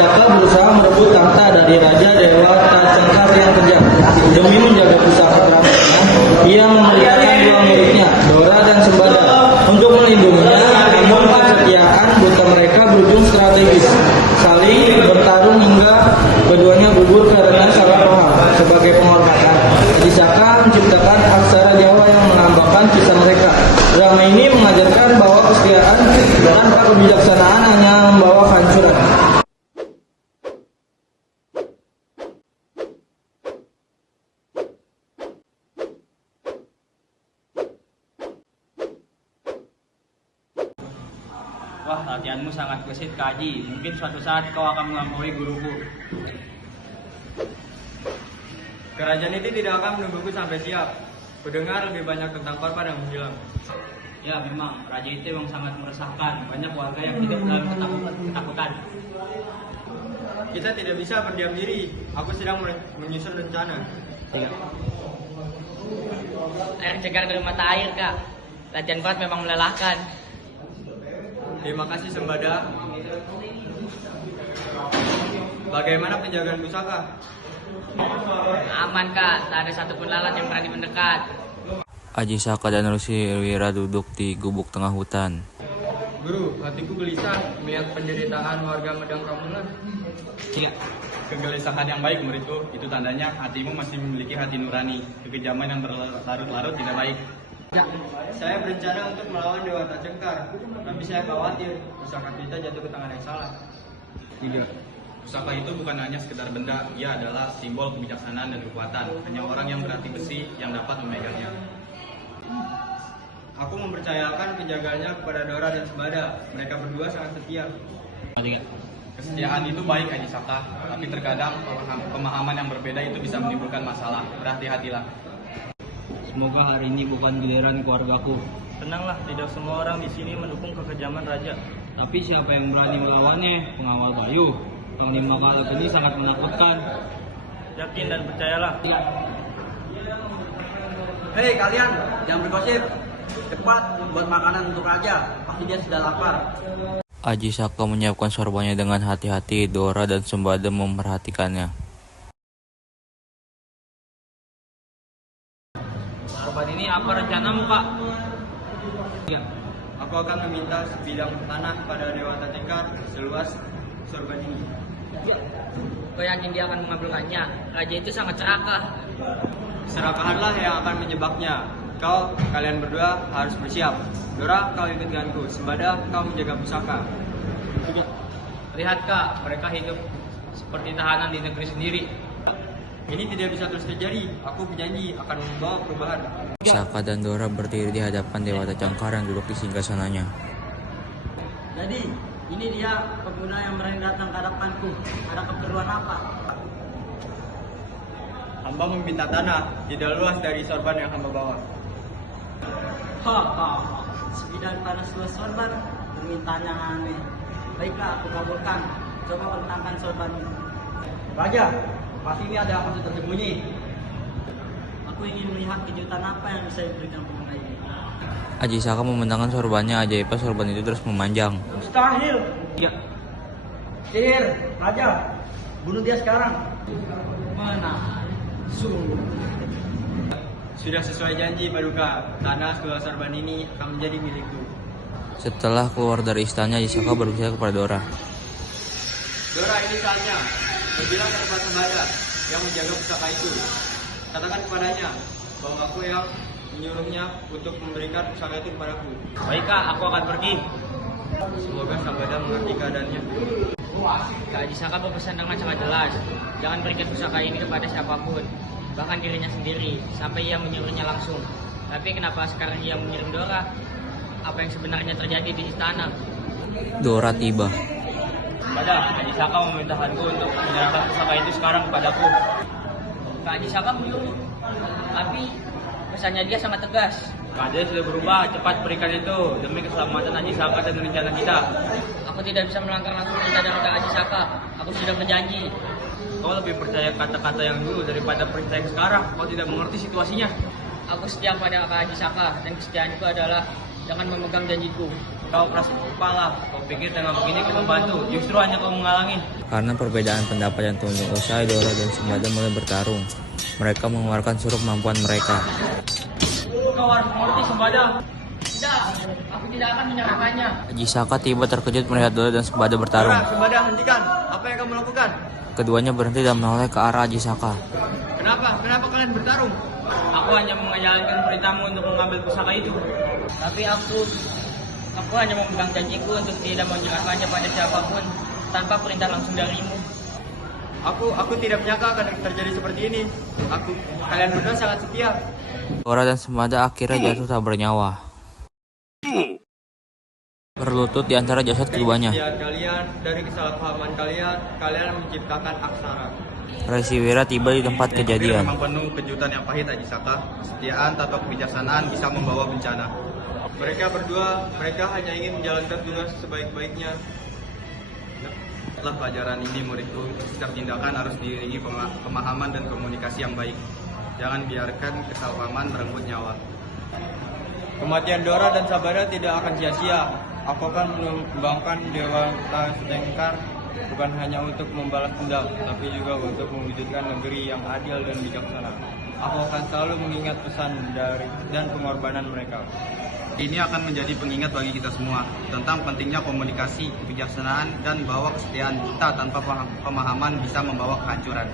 Saka berusaha merebut takhta dari Raja Dewata Cengkar yang kejam. Demi menjaga pusaka keratonnya, ia memerintahkan dua muridnya, Dora dan Sembada, untuk melindunginya. Namun kesetiaan buta mereka berujung strategis, saling bertarung hingga keduanya gugur karena salah paham. Sebagai penghormatan, Haji Saka menciptakan aksara Jawa yang melambangkan kisah mereka. Drama ini mengajarkan bahwa kesetiaan tanpa kebijaksanaan hanya membawa kehancuran. Wah, latihanmu sangat gesit, Kak Haji. Mungkin suatu saat kau akan melampaui guruku. Kerajaan itu tidak akan menungguku sampai siap. Kudengar lebih banyak tentang korban yang menghilang. Ya, memang raja itu memang sangat meresahkan. Banyak warga yang hidup dalam ketakutan. Kita tidak bisa berdiam diri. Aku sedang menyusun rencana. Air segar dari mata air, Kak. Latihan berat memang melelahkan. Terima kasih Sembada. Bagaimana penjagaan pusaka? Aman, Kak. Tak ada satupun lalat yang berani mendekat. Haji Saka dan Rusi Wira duduk di gubuk tengah hutan. Guru, hatiku gelisah melihat penderitaan warga Medang Kamungan. Iya. Kegelisahan yang baik muridku, itu tandanya hatimu masih memiliki hati nurani. Kekejaman yang berlarut-larut tidak baik. Saya berencana untuk melawan Dewata Cengkar, tapi saya khawatir pusaka kita jatuh ke tangan yang salah. Tidak. Pusaka itu bukan hanya sekedar benda, ia adalah simbol kebijaksanaan dan kekuatan. Hanya orang yang berhati besi yang dapat memegangnya. Aku mempercayakan penjaganya kepada Dora dan Sembada. Mereka berdua sangat setia. Kesetiaan itu baik, Haji Saka, tapi terkadang pemahaman yang berbeda itu bisa menimbulkan masalah. Berhati-hatilah. Semoga hari ini bukan giliran keluargaku. Tenanglah, tidak semua orang di sini mendukung kekejaman raja. Tapi siapa yang berani melawannya? Pengawal Bayu. Panglima Kalap ini sangat menakutkan. Yakin dan percayalah. Hei kalian, jangan bergosip. Cepat buat makanan untuk raja. Pasti dia sudah lapar. Haji Saka menyiapkan sorbannya dengan hati-hati. Dora dan Sembada memperhatikannya. Sorban ini apa rencanamu, Pak? Ya. Aku akan meminta sebidang tanah pada Dewata Cengkar seluas sorban ini. Kau yakin dia akan mengambilkannya? Raja itu sangat serakah. Serakahanlah yang akan menyebabnya. Kalian berdua harus bersiap. Dora, kau ikut denganku. Sembada, kau menjaga pusaka. Lihat, Kak, mereka hidup seperti tahanan di negeri sendiri. Ini tidak bisa terus terjadi. Aku berjanji akan membawa perubahan. Saka dan Dora berdiri di hadapan Dewata Cengkar yang duduk di singgasananya. Jadi, ini dia pengguna yang berani datang ke hadapanku. Ada keperluan apa? Hamba meminta tanah tidak luas dari sorban yang hamba bawa. Sebidang tanah seluas sorban, permintaan yang aneh. Baiklah, aku kabulkan. Coba bentangkan sorban ini. Raja, pasti ini ada maksud tersembunyi. Aku ingin melihat kejutan apa yang bisa diberikan pemuda ini. Haji Saka membentangkan sorbannya. Ajaibnya sorban itu terus memanjang. Mustahil. Ya. Sihir, Raja, bunuh dia sekarang. Mana? Sungguh. Sudah sesuai janji, Paduka. Tanah seluas sorban ini akan menjadi milikku. Setelah keluar dari istana, Haji Saka berbicara kepada Dora. Dora, ini saatnya. Berbilang kepada Sembada yang menjaga pusaka itu. Katakan kepadanya bahwa aku yang menyuruhnya untuk memberikan pusaka itu kepadaku. Baik, Kak, aku akan pergi. Semoga Sembada mengerti keadaannya. Kak Haji Saka berpesan dengan sangat jelas. Jangan berikan pusaka ini kepada siapapun, bahkan dirinya sendiri, sampai ia menyuruhnya langsung. Tapi kenapa sekarang ia mengirim Dora? Apa yang sebenarnya terjadi di istana? Dora tiba. Sembada, Haji Saka memerintahkanku untuk menyerahkan pusaka itu sekarang kepadaku. Kak Haji Saka menyuruh, tapi pesannya dia sangat tegas. Raja sudah berubah, cepat berikan itu demi keselamatan Haji Saka dan rencana kita. Aku tidak bisa melanggar langsung perintah dari Kak Haji Saka. Aku sudah berjanji. Kau lebih percaya kata-kata yang dulu daripada perintah yang sekarang. Kau tidak mengerti situasinya. Aku setia pada Kak Haji Saka dan kesetiaanku adalah jangan memegang janjiku. Kau keras kepala, kau pikir dengan begini kau membantu, justru hanya kau menghalangi. Karena perbedaan pendapat dan tunjuk usaha, Dora dan Sembada mulai bertarung. Mereka mengeluarkan seluruh kemampuan mereka. Kau harus mengerti Sembada. Tidak, aku tidak akan menyerahkannya. Haji Saka tiba terkejut melihat Dora dan Sembada bertarung. Dora, Sembada, hentikan. Apa yang kamu lakukan? Keduanya berhenti dan menoleh ke arah Haji Saka. Kenapa? Kenapa kalian bertarung? Aku hanya menjalankan perintahmu untuk mengambil pusaka itu. Tapi aku hanya memegang janjiku untuk tidak menyerahkannya pada siapapun tanpa perintah langsung darimu. Aku tidak menyangka akan terjadi seperti ini. Kalian berdua sangat setia. Dora dan Sembada akhirnya jatuh tak bernyawa, berlutut di antara jasad keduanya. Dari kesalahpahaman kalian menciptakan aksara. Resi Wira tiba di tempat kejadian. Memang penuh kejutan yang pahit Haji Saka. Kesetiaan tanpa kebijaksanaan bisa membawa bencana. Mereka hanya ingin menjalankan tugas sebaik-baiknya. Setelah pelajaran ini muridku, setiap tindakan harus diiringi pemahaman dan komunikasi yang baik. Jangan biarkan kesalahpahaman merenggut nyawa. Kematian Dora dan Sembada tidak akan sia-sia. Aku akan mengembangkan Dewa Tengkar bukan hanya untuk membalas dendam, tapi juga untuk mewujudkan negeri yang adil dan bijaksana. Aku akan selalu mengingat pesan dan pengorbanan mereka. Ini akan menjadi pengingat bagi kita semua tentang pentingnya komunikasi, kebijaksanaan, dan bahwa kesetiaan kita tanpa pemahaman bisa membawa kehancuran.